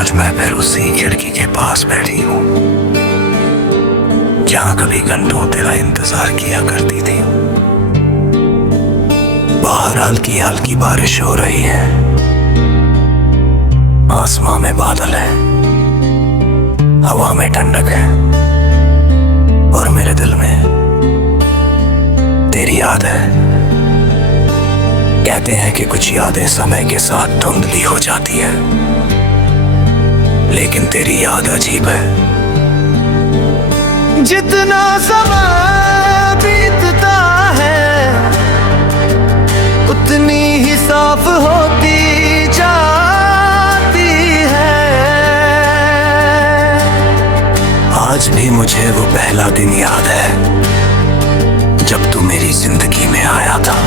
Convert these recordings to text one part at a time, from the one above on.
आज मैं फिर उसी खिड़की के पास बैठी हूँ जहाँ कभी घंटों तेरा इंतजार किया करती थी। बाहर हल्की बारिश हो रही है, आसमां में बादल है, हवा में ठंडक है और मेरे दिल में तेरी याद है। कहते हैं कि कुछ यादें समय के साथ धुंधली हो जाती है, लेकिन तेरी याद अजीब है। जितना समय बीतता है उतनी ही साफ होती जाती है। आज भी मुझे वो पहला दिन याद है जब तू मेरी जिंदगी में आया था।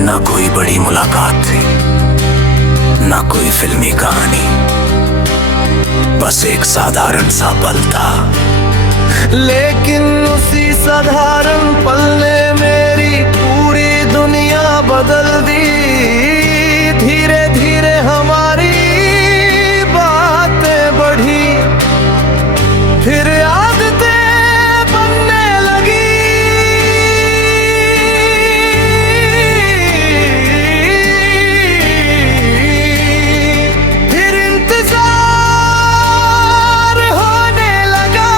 ना कोई बड़ी मुलाकात थी, ना कोई फिल्मी कहानी, बस एक साधारण सा पल था। लेकिन उसी साधारण पल ने मेरी पूरी दुनिया बदल दी। धीरे धीरे हमारी बातें बढ़ी, फिर आदतें बनने लगी। फिर इंतजार होने लगा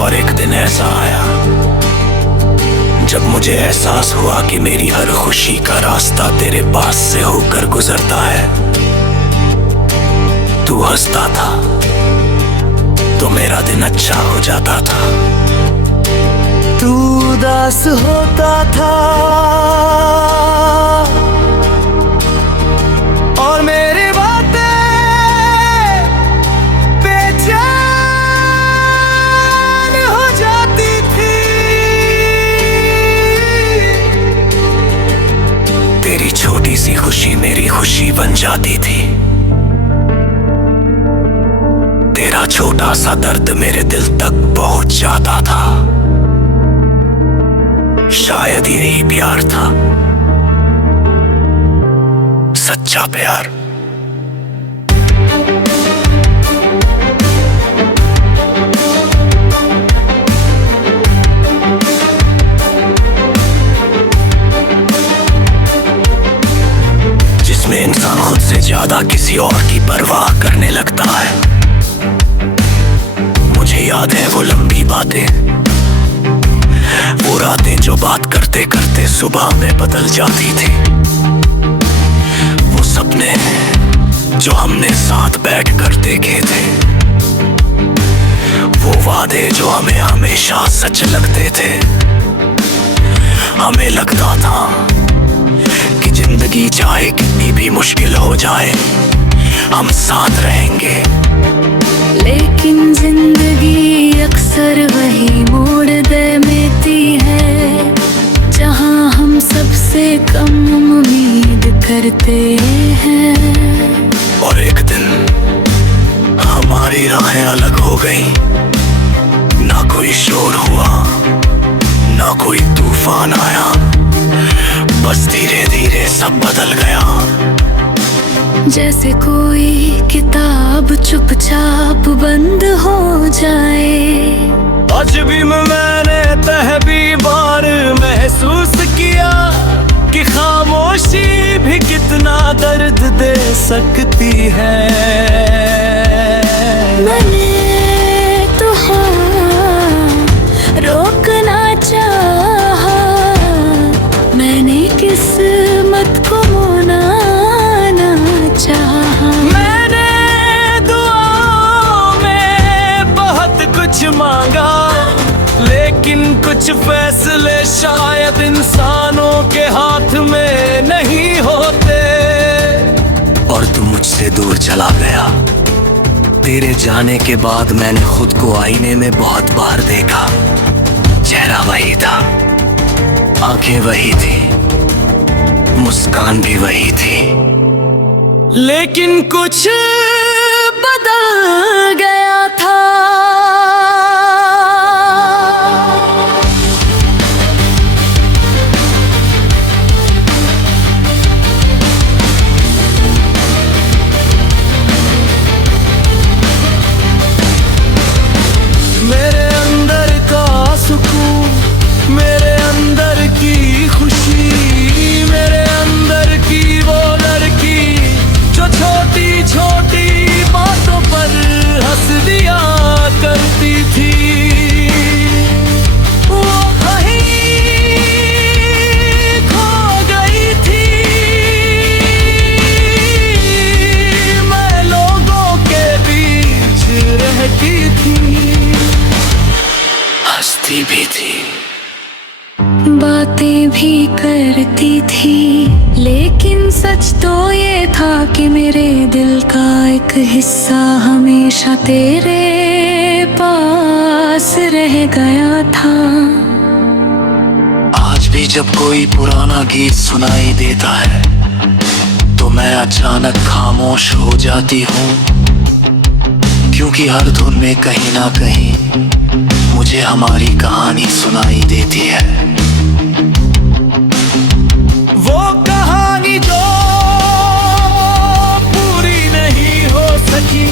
और एक दिन ऐसा आया जब मुझे एहसास हुआ कि मेरी हर खुशी का रास्ता तेरे पास से होकर गुजरता है। तू हंसता था तो मेरा दिन अच्छा हो जाता था, तू उदास होता था और मेरी बातें बेचैन हो जाती थी। तेरी छोटी सी खुशी मेरी खुशी बन जाती थी, तेरा छोटा सा दर्द मेरे दिल तक पहुंच जाता था। शायद यही प्यार था, सच्चा प्यार। जिसमें इंसान खुद से ज्यादा किसी और की परवाह करने लगता है। मुझे याद है वो लंबी बातें, वो रातें जो बात करते करते सुबह में बदल जाती थी। वो सपने जो हमने साथ बैठकर देखे थे, वो वादे जो हमें हमेशा सच लगते थे। हमें लगता था कि जिंदगी चाहे कितनी भी मुश्किल हो जाए हम साथ रहेंगे। लेकिन जिंदगी अक्सर वही मोड़ दे देती है जहां हम सबसे कम उम्मीद करते हैं। और एक दिन हमारी राहें अलग हो गई, ना कोई शोर हुआ, ना कोई तूफान आया, बस धीरे धीरे सब बदल गया। जैसे कोई किताब चुपचाप बंद हो जाए। आज भी मैंने तहबी बार महसूस किया कि खामोशी भी कितना दर्द दे सकती है। मैंने तो हाँ रोकना चाहा, मैंने किस्मत को मनाना चाहा। मैंने दुआओं में बहुत कुछ मांगा, लेकिन कुछ फैसले शायद इंसानों के हाथ में नहीं होते। और तू मुझसे दूर चला गया। तेरे जाने के बाद मैंने खुद को आईने में बहुत बार देखा। चेहरा वही था, आंखें वही थी, मुस्कान भी वही थी, लेकिन कुछ बदल गया था। कि मेरे दिल का एक हिस्सा हमेशा तेरे पास रह गया था। आज भी जब कोई पुराना गीत सुनाई देता है तो मैं अचानक खामोश हो जाती हूँ, क्योंकि हर धुन में कहीं ना कहीं मुझे हमारी कहानी सुनाई देती है। वो कहानी जो पूरी नहीं हो सकी,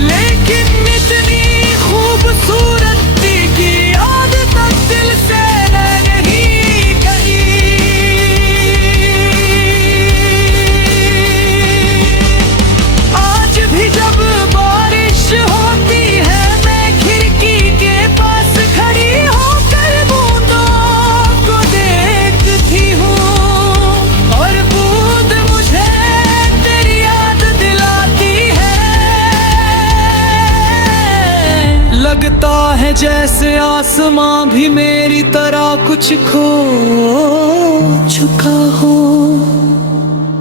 लेकिन इतनी खूबसूरत थी कि याद तक दिल से नहीं गई। आज भी जब बारिश होती है मैं खिड़की के पास खड़ी होकर बूंदों को देखती हूँ, और बूंद मुझे तेरी याद दिलाती है। लगता है जैसे आसमां भी मेरी तरह कुछ खो चुका हो,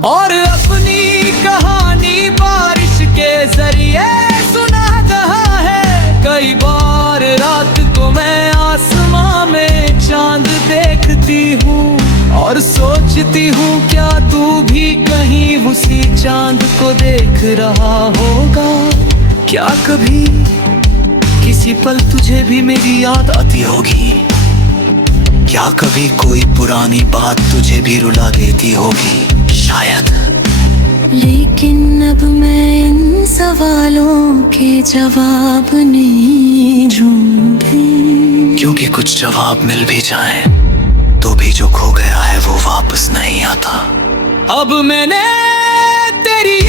और अपनी कहानी बारिश के जरिए सुना रहा है। कई बार रात को मैं आसमां में चांद देखती हूँ और सोचती हूँ क्या तू भी कहीं उसी चांद को देख रहा होगा। क्या कभी किसी पल तुझे भी मेरी याद आती होगी? क्या कभी कोई पुरानी बात तुझे भी रुला देती होगी? शायद। लेकिन अब मैं इन सवालों के जवाब नहीं ढूंढती, क्योंकि कुछ जवाब मिल भी जाए तो भी जो खो गया है वो वापस नहीं आता। अब मैंने तेरी